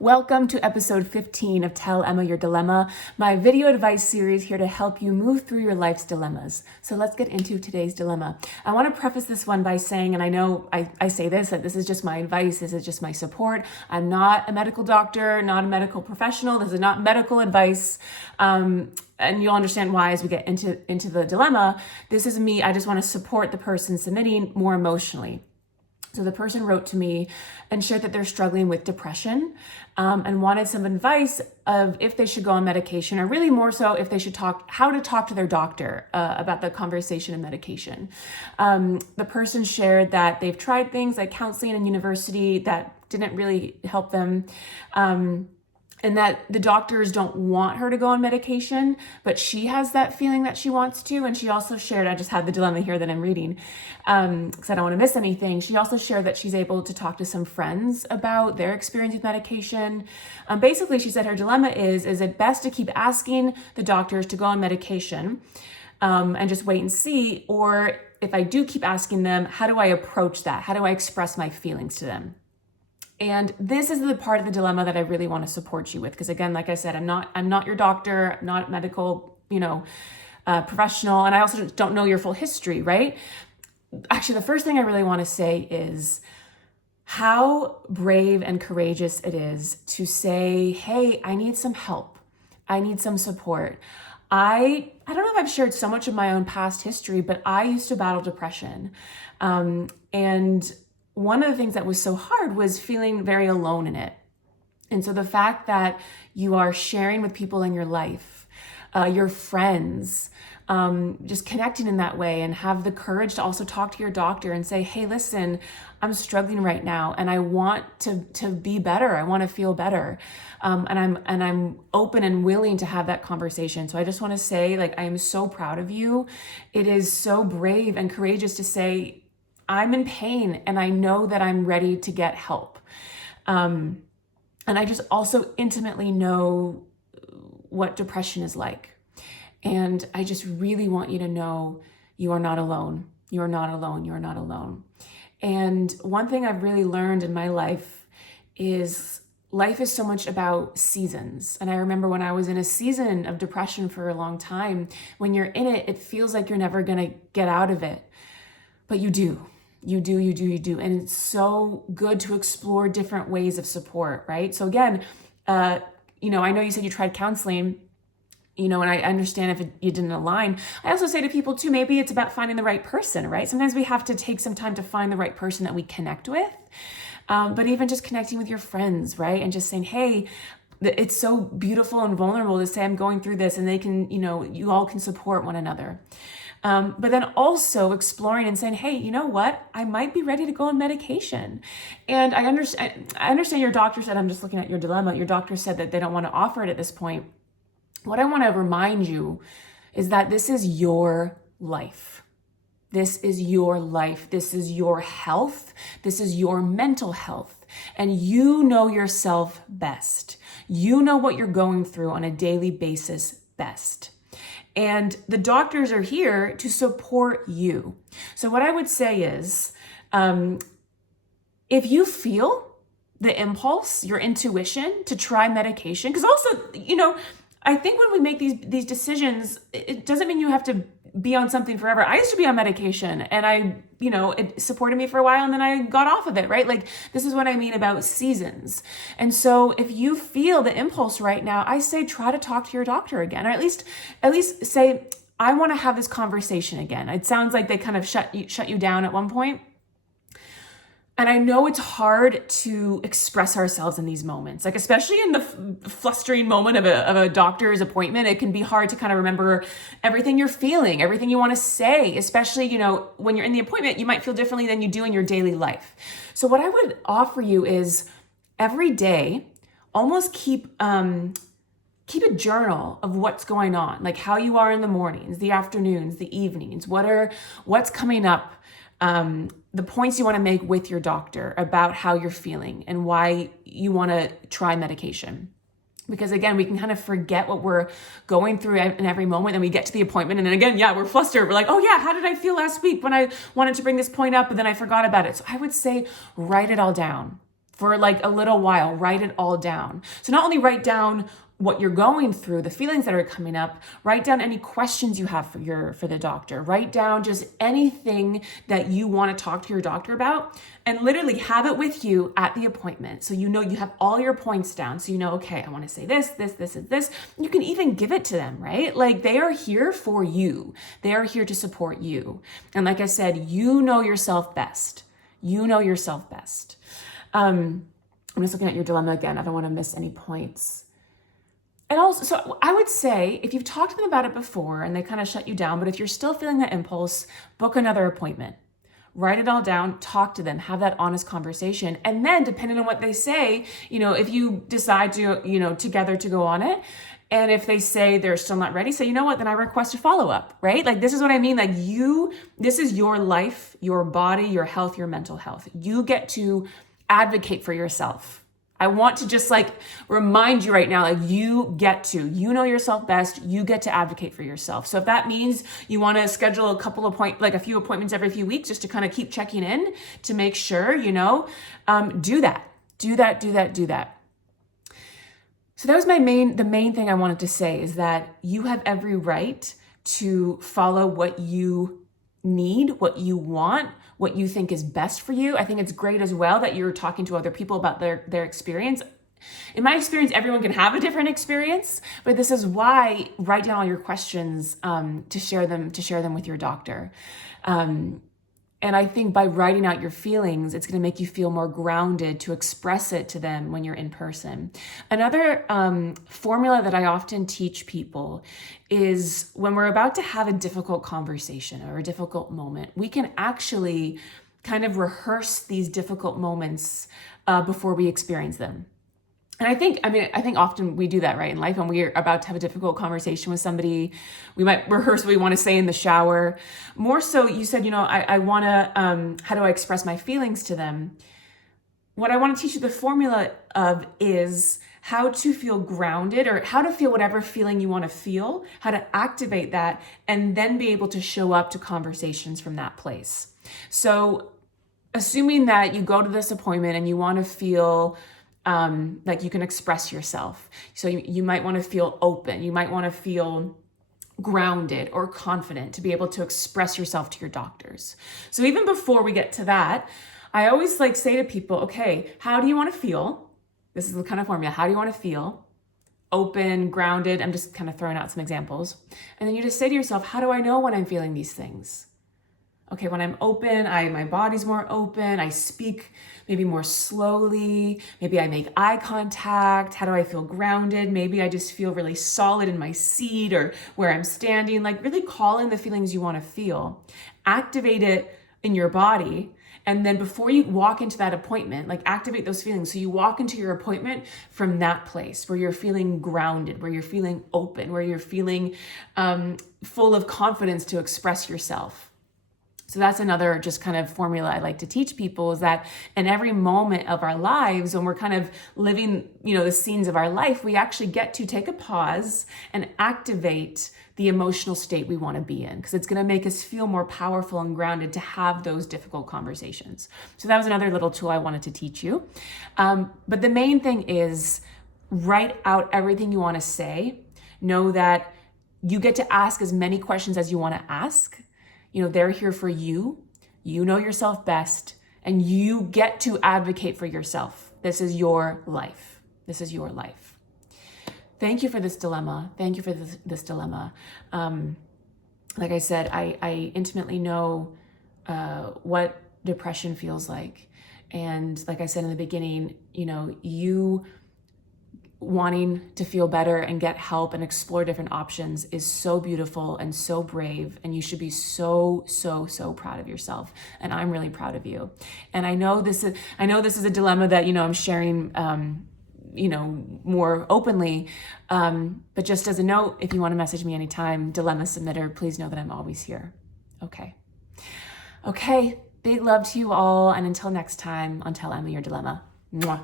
Welcome to episode 15 of Tell Emma Your Dilemma, my video advice series here to help you move through your life's dilemmas. So let's get into today's dilemma. I want to preface this one by saying, and I know I say this, that this is just my advice, this is just my support. I'm not a medical doctor, not a medical professional. This is not medical advice. And you'll understand why as we get into the dilemma. This is me. I just want to support the person submitting more emotionally. So the person wrote to me and shared that they're struggling with depression and wanted some advice of if they should go on medication, or really more so if they should how to talk to their doctor about the conversation of medication. The person shared that they've tried things like counseling in university that didn't really help them. And that the doctors don't want her to go on medication, but she has that feeling that she wants to. And she also shared, I just had the dilemma here that I'm reading, because I don't want to miss anything. She also shared that she's able to talk to some friends about their experience with medication. Basically, she said her dilemma is it best to keep asking the doctors to go on medication and just wait and see? Or if I do keep asking them, how do I approach that? How do I express my feelings to them? And this is the part of the dilemma that I really want to support you with. Because again, like I said, I'm not your doctor, I'm not medical, professional. And I also don't know your full history, right? Actually, the first thing I really want to say is how brave and courageous it is to say, hey, I need some help. I need some support. I don't know if I've shared so much of my own past history, but I used to battle depression. And one of the things that was so hard was feeling very alone in it. And so the fact that you are sharing with people in your life, your friends, just connecting in that way, and have the courage to also talk to your doctor and say, hey, listen, I'm struggling right now and I want to be better. I want to feel better. And I'm open and willing to have that conversation. So I just want to say, I am so proud of you. It is so brave and courageous to say, I'm in pain and I know that I'm ready to get help. And I just also intimately know what depression is like. And I just really want you to know you are not alone. You are not alone. You are not alone. And one thing I've really learned in my life is so much about seasons. And I remember when I was in a season of depression for a long time, when you're in it, it feels like you're never going to get out of it. But you do. You do. And it's so good to explore different ways of support, right? So again, I know you said you tried counseling, and I understand if you didn't align. I also say to people too, maybe it's about finding the right person, right? Sometimes we have to take some time to find the right person that we connect with. But even just connecting with your friends, right? And just saying, hey, it's so beautiful and vulnerable to say I'm going through this, and they can, you all can support one another. But then also exploring and saying, hey, you know what? I might be ready to go on medication. And I understand your doctor said, I'm just looking at your dilemma. Your doctor said that they don't want to offer it at this point. What I want to remind you is that this is your life. This is your life. This is your health. This is your mental health. And you know yourself best. You know what you're going through on a daily basis best. And the doctors are here to support you. So what I would say is, if you feel the impulse, your intuition to try medication, because also, I think when we make these decisions, it doesn't mean you have to be on something forever. I used to be on medication and it supported me for a while and then I got off of it, right? This is what I mean about seasons. And so if you feel the impulse right now, I say, try to talk to your doctor again, or at least say, I want to have this conversation again. It sounds like they kind of shut you down at one point. And I know it's hard to express ourselves in these moments, especially in the flustering moment of a doctor's appointment. It can be hard to kind of remember everything you're feeling, everything you want to say, especially, when you're in the appointment, you might feel differently than you do in your daily life. So what I would offer you is every day, almost keep a journal of what's going on, like how you are in the mornings, the afternoons, the evenings, what's coming up, the points you want to make with your doctor about how you're feeling and why you want to try medication. Because again, we can kind of forget what we're going through in every moment, and we get to the appointment and then again, we're flustered. We're like, oh yeah, how did I feel last week when I wanted to bring this point up and then I forgot about it? So I would say, write it all down. for like a little while. Write it all down. So not only write down what you're going through, the feelings that are coming up, write down any questions you have for the doctor, write down just anything that you want to talk to your doctor about, and literally have it with you at the appointment. So you know you have all your points down. So you know, okay, I want to say this, this, this, and this. You can even give it to them, right? Like they are here for you. They are here to support you. And like I said, you know yourself best. You know yourself best. I'm just looking at your dilemma again. I don't want to miss any points. And also, so I would say if you've talked to them about it before and they kind of shut you down, but if you're still feeling that impulse, book another appointment. Write it all down, talk to them, have that honest conversation. And then depending on what they say, if you decide to, together to go on it, and if they say they're still not ready, say, you know what, then I request a follow-up, right? Like this is what I mean. Like this is your life, your body, your health, your mental health. You get to advocate for yourself. I want to just like remind you right now, like you know yourself best. You get to advocate for yourself. So if that means you want to schedule a few appointments every few weeks just to kind of keep checking in to make sure, do that. Do that. So that was the main thing I wanted to say is that you have every right to follow what you need, what you want, what you think is best for you. I think it's great as well that you're talking to other people about their experience. In my experience, everyone can have a different experience, but this is why write down all your questions to share them with your doctor. And I think by writing out your feelings, it's going to make you feel more grounded to express it to them when you're in person. Another formula that I often teach people is when we're about to have a difficult conversation or a difficult moment, we can actually kind of rehearse these difficult moments before we experience them. And I think often we do that, right? In life, when we're about to have a difficult conversation with somebody, we might rehearse what we want to say in the shower. More so, you said, I want to, how do I express my feelings to them? What I want to teach you the formula of is how to feel grounded or how to feel whatever feeling you want to feel, how to activate that, and then be able to show up to conversations from that place. So assuming that you go to this appointment and you want to feel like you can express yourself. So you might want to feel open. You might want to feel grounded or confident to be able to express yourself to your doctors. So even before we get to that, I always say to people, okay, how do you want to feel? This is the kind of formula. How do you want to feel? Open, grounded. I'm just kind of throwing out some examples. And then you just say to yourself, how do I know when I'm feeling these things? Okay, when I'm open, my body's more open. I speak maybe more slowly. Maybe I make eye contact. How do I feel grounded? Maybe I just feel really solid in my seat or where I'm standing. Like really call in the feelings you want to feel. Activate it in your body. And then before you walk into that appointment, activate those feelings. So you walk into your appointment from that place where you're feeling grounded, where you're feeling open, where you're feeling full of confidence to express yourself. So that's another just kind of formula I like to teach people is that in every moment of our lives, when we're kind of living, the scenes of our life, we actually get to take a pause and activate the emotional state we want to be in because it's going to make us feel more powerful and grounded to have those difficult conversations. So that was another little tool I wanted to teach you. But the main thing is write out everything you want to say. Know that you get to ask as many questions as you want to ask. They're here for you. You know yourself best, and you get to advocate for yourself. This is your life. This is your life. Thank you for this dilemma. Thank you for this dilemma. Like I said, I intimately know what depression feels like. And like I said in the beginning, you wanting to feel better and get help and explore different options is so beautiful and so brave, and you should be so proud of yourself. And I'm really proud of you. And I know this is a dilemma that I'm sharing more openly, but just as a note, if you want to message me anytime, dilemma submitter, please know that I'm always here. Okay, big love to you all, and until next time on Tell Emma Your Dilemma. Mwah.